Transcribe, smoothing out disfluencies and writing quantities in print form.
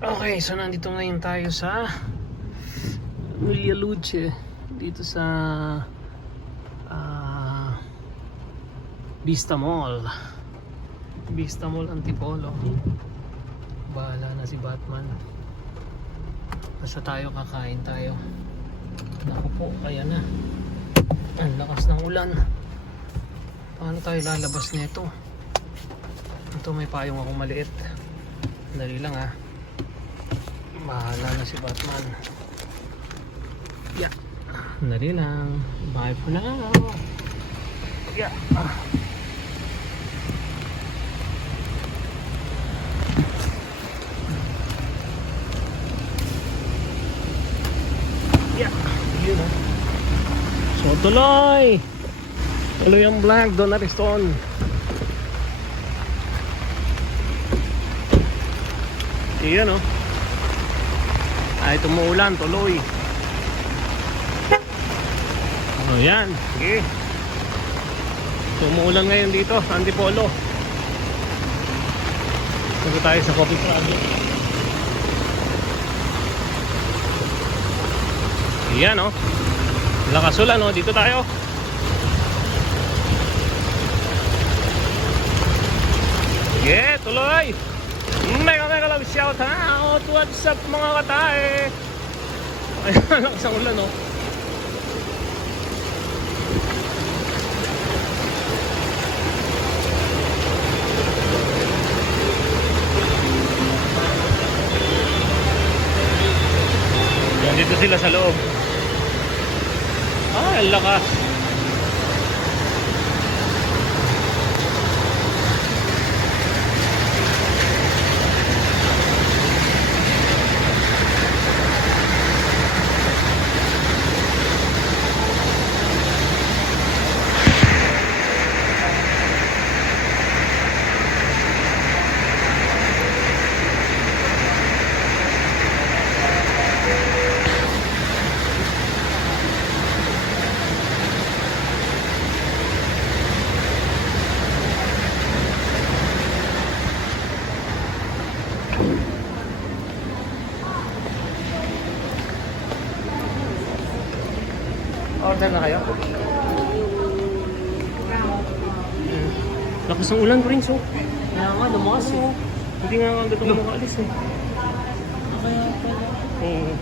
Okay, so nandito ngayon tayo sa Villa Luce dito sa Vista Mall Antipolo. Bahala na si Batman. Basta tayo, kakain tayo. Naku po, kaya na. Ang lakas ng ulan. Paano tayo lalabas nito? Ito, may payong akong maliit. Dali lang ha. Bahala na si Batman. Yeah. Dali lang. Bye for now. Yeah. Yeah. Yun ha. So tuloy. Tuloy ang vlog. Don Ariston. Iyan o. Ay, tumuulan, tuloy. O yan, sige. Tumuulan ngayon dito, Antipolo. Dito tayo sa Coffee Project. Yan o. Lakas ulan o, dito tayo. Sige, tuloy. Mega love shout out. What's up mga katae? Ayan, lakas ang ulan oh. Nandito sila sa loob. Ang lakas. Order na kayo? Lakas ng ulan, Prince, oh. Kaya nga, lumakas, oh. Hindi nga agad ako makaalis, eh. Kaya pala. Oo.